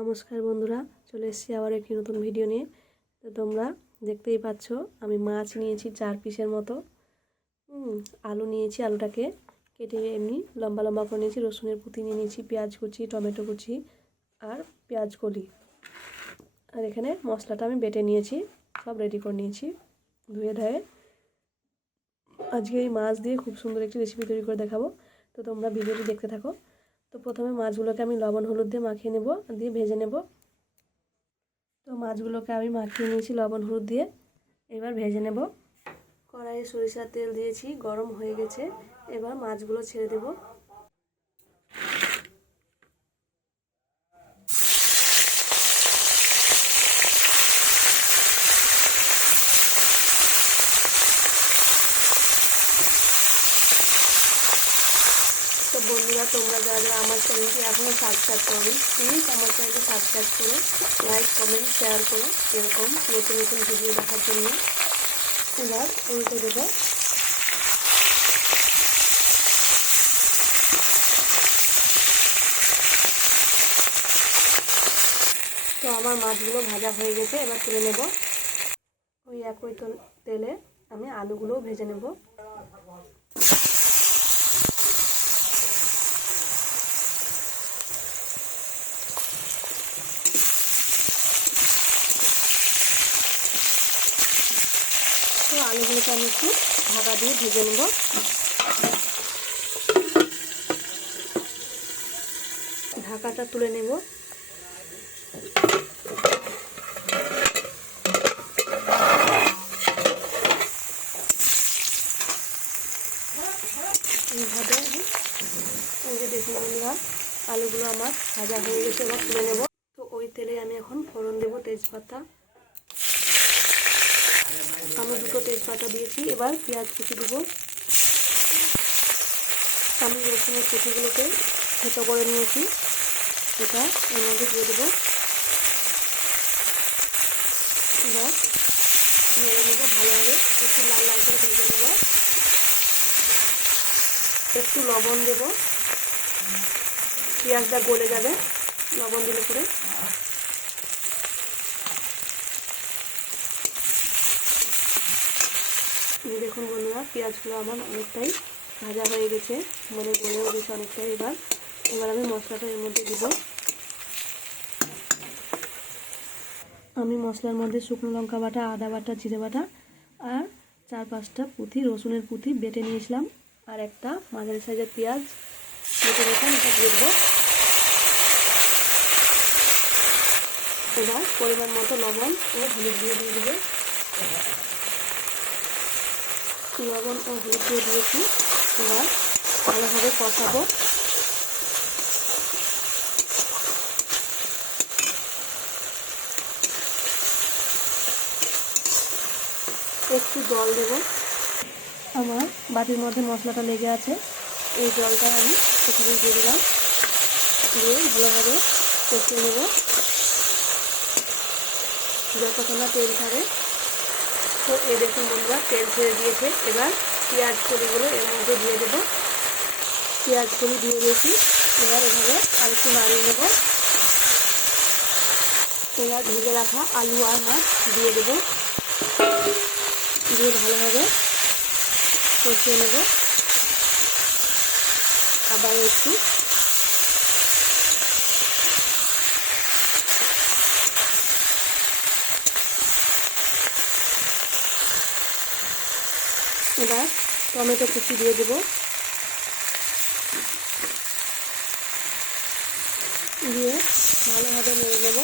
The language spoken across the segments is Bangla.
নমস্কার বন্ধুরা, চলে এসেছি আবার একটি নতুন ভিডিও নিয়ে। তো তোমরা দেখতেই পাচ্ছ আমি মাছ নিয়েছি 4 পিসের মতো। আলু নিয়েছি, আলুটাকে কেটে এমনি লম্বা লম্বা করে নিয়েছি। রসুনের কুচি নিয়ে নিয়েছি, পেঁয়াজ কুচি, টমেটো কুচি আর পেঁয়াজ কলি। আর এখানে মশলাটা আমি বেটে নিয়েছি, সব রেডি করে নিয়েছি ধুয়ে ধুয়ে। আজকে এই মাছ দিয়ে খুব সুন্দর একটি রেসিপি তৈরি করে দেখাবো, তো তোমরা ভিডিওটি দেখতে থাকো। তো প্রথমে মাছগুলোকে আমি লবণ হলুদ দিয়ে মাখিয়ে নেব, দিয়ে ভেজে নেব। তো মাছগুলোকে আমি মাখিয়ে নিয়েছি লবণ হলুদ দিয়ে, এবার ভেজে নেব। কড়াইয়ে সরিষার তেল দিয়েছি, গরম হয়ে গেছে। এবার মাছগুলো ছেড়ে দেব। তো বন্ধুরা, তোমরা যারা আমার চ্যানেলটি এখনও সাবস্ক্রাইব করোনি, প্লিজ আমার চ্যানেলটি সাবস্ক্রাইব করো, লাইক কমেন্ট শেয়ার করো এরকম নতুন নতুন ভিডিও দেখার জন্য। এবার উল্টে দেবো। তো আমার মাছগুলো ভাজা হয়ে গেছে, এবার তুলে নেব। ওই একই তেলে আমি আলুগুলোও ভেজে নেব। তো আলুগুলোকে আমি একটু ঢাকা দিয়ে ভেজে নেব। ঢাকাটা তুলে নেব। এইভাবে এই যে দেখুন বন্ধুরা, আলুগুলো আমার ভাজা হয়ে গেছে, এবার তুলে নেব। তো ওই তেলে আমি এখন ফোড়ন দেব তেজপাতা। আমি 2টো তেজপাতা দিয়েছি। এবার পেঁয়াজ কুচি দেবো। আমি রসুনের কুচিগুলোকে থেতো করে নিয়েছি, এটা এর মধ্যে দিয়ে দেবো। এবার নেড়ে নেবো ভালোভাবে, একটু লাল লাল করে ভেজে নেব। একটু লবণ দেব, পেঁয়াজটা গলে যাবে লবণ দিলে করে। দেখুন বন্ধুরা, পেঁয়াজগুলো আমার অনেকটাই ভাজা হয়ে গেছে, মানে গলেও গেছে অনেকটাই। এবার আমি মশলাটা এর মধ্যে দিব। আমি মশলার মধ্যে শুকনো লঙ্কা বাটা, আদা বাটা, জিরে বাটা আর 4-5টা পুঁথি রসুনের পুঁথি বেটে নিয়েছিলাম, আর একটা মাঝারি সাইজের পেঁয়াজ বেটে রেখে এটা দিয়ে দেবো। এবার পরিমাণ মতো লবণ ও হলুদ দিয়ে দেবে। লবণ ও হলুদ দিয়ে দিয়েছি, এবার ভালোভাবে কষাবো। একটু জল দেব। আমার বাটির মধ্যে মশলাটা লেগে আছে, এই জলটা আমি সেখানে দিয়ে দিলাম, দিয়ে ভালোভাবে কষিয়ে নেব যতক্ষণ না তেল ছাড়ে। তো এই দেখুন বন্ধুরা, তেল ছেড়ে দিয়েছে। এবার পেঁয়াজ কলিগুলো এর মধ্যে দিয়ে দেবো। পেঁয়াজ কলি দিয়ে দিয়েছি, এবার এভাবে আরেকটু নাড়িয়ে নেব। এবার ভেজে রাখা আলু আর মাছ দিয়ে দেবো, দিয়ে ভালোভাবে কষিয়ে নেব। আবার একটু এবার টমেটো কুচি দিয়ে দেব, দিয়ে ভালোভাবে নেড়ে নেব।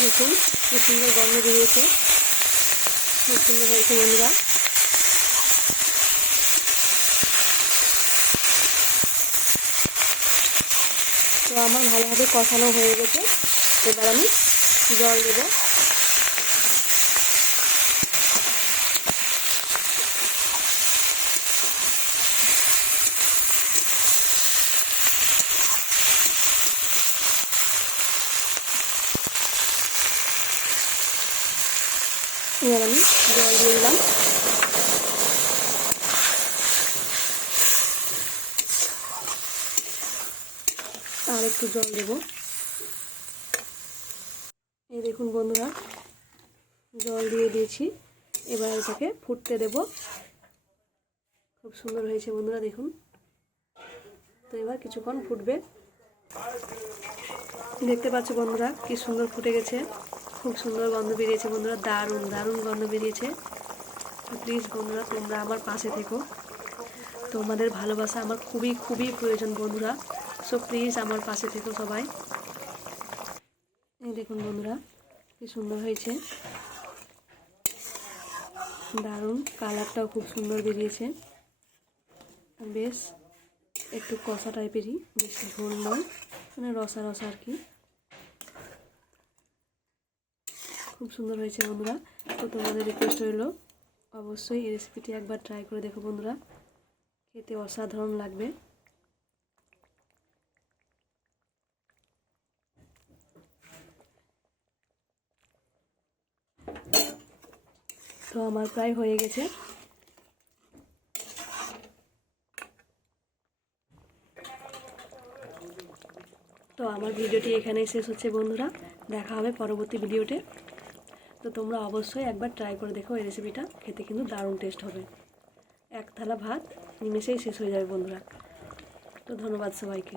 দেখুন কি সুন্দর গন্ধ বেরিয়েছে, খুব সুন্দর হয়েছে বন্ধুরা। তো আমার ভালোভাবে কষানো হয়ে গেছে, এবার আমি জল দেব। এবার আমি জল দিয়ে দিলাম। আর একটু জল দেব। এই দেখুন বন্ধুরা, জল দিয়ে দিয়েছি। এবার এটাকে ফুটতে দেব। খুব সুন্দর হয়েছে বন্ধুরা, দেখুন। তো এবার কিছুক্ষণ ফুটবে। দেখতে পাচ্ছ বন্ধুরা কি সুন্দর ফুটে গেছে। খুব সুন্দর গন্ধ বেরিয়েছে বন্ধুরা, দারুণ দারুণ গন্ধ বেরিয়েছে। তো প্লিজ বন্ধুরা, তোমরা আমার পাশে থেকো। তোমাদের ভালোবাসা আমার খুবই খুবই প্রয়োজন বন্ধুরা। সো প্লিজ আমার পাশে থেকো সবাই। এই দেখুন বন্ধুরা কি সুন্দর হয়েছে, দারুণ। কালারটাও খুব সুন্দর বেরিয়েছে। বেশ একটু কষা টাইপেরই, বেশি ঝোল নয়, মানে রসা রসা আর কি। খুব সুন্দর হয়েছে বন্ধুরা। তো তোমাদের রিকোয়েস্ট রইল, অবশ্যই এই রেসিপিটি একবার ট্রাই করে দেখো বন্ধুরা, খেতে অসাধারণ লাগবে। তো আমার প্রায় হয়ে গেছে। তো আমার ভিডিওটি এখানেই শেষ হচ্ছে বন্ধুরা, দেখা হবে পরবর্তী ভিডিওতে। তো তোমরা অবশ্যই একবার ট্রাই করে দেখো এই রেসিপিটা, খেতে কিন্তু দারুণ টেস্ট হবে। এক থালা ভাত নিমেষেই শেষ হয়ে যাবে বন্ধুরা। তো ধন্যবাদ সবাইকে।